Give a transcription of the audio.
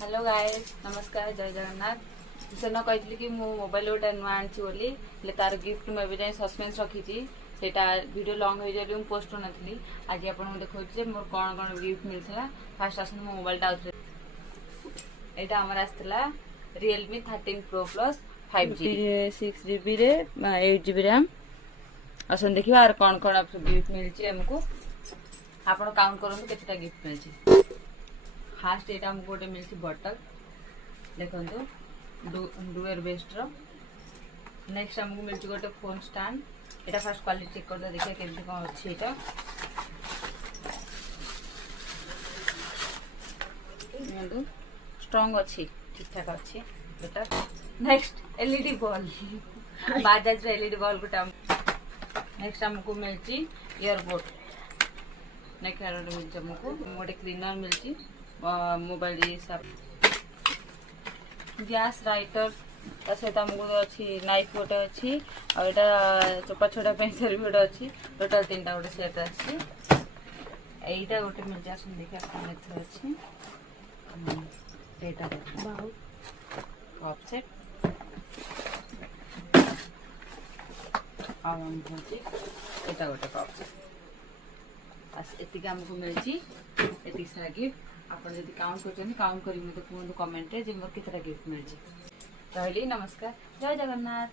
Hello guys नमस्कार जय जगन्नाथ सेन कही कि मो मोबाइल गोटे नुआ आनी तार गिफ्ट मुझे जाए सस्पेन्स रखी वीडियो लंग हो जाए पोस्ट कर नी आज आपको देखा मोर कौन कौन गिफ्ट मिलता फास्ट आस मो मोबाइल यहाँ आमर आसला Realme 13 Pro Plus 5G 6GB 8GB RAM आसन देखिए आर कौन कौन गिफ्ट मिली आमको आप काउंट करूँ के गिफ्ट मिली फास्ट यहाँ आमको गोटे मिली बटल देखो डुअर बेस्ट नेक्स्ट आमको मिली गोटे फोन स्टैंड यहाँ फास्ट क्वालिटी चेक कर देखिए केमती कौन अच्छी यहाँ स्ट्रंग अच्छी ठीक ठाक अच्छी better next LED bulb Bajaj LED bulb गोटे नेक्स्ट आमको मिली इयरबड नेक्स्ट मिली आमको गोटे क्लीनर मिली मोबाइल गैस राइटर सहित आमको अच्छी नाइफ गोटे अच्छी और चोपा छोड़ा पेंसिल भी गोटे अच्छी टोटाल 3टा गोटे सेट अच्छी यहीटा गोटे मिली आस देखिए अच्छी कप सेट यहाँ गोटे कप सेट बस एतिक आमको मिली एतिक सारा गिफ्ट आप काउंट कर काउंट कर कहूँ कमेंट रे मोर कितना गिफ्ट मिली रही नमस्कार जय जगन्नाथ।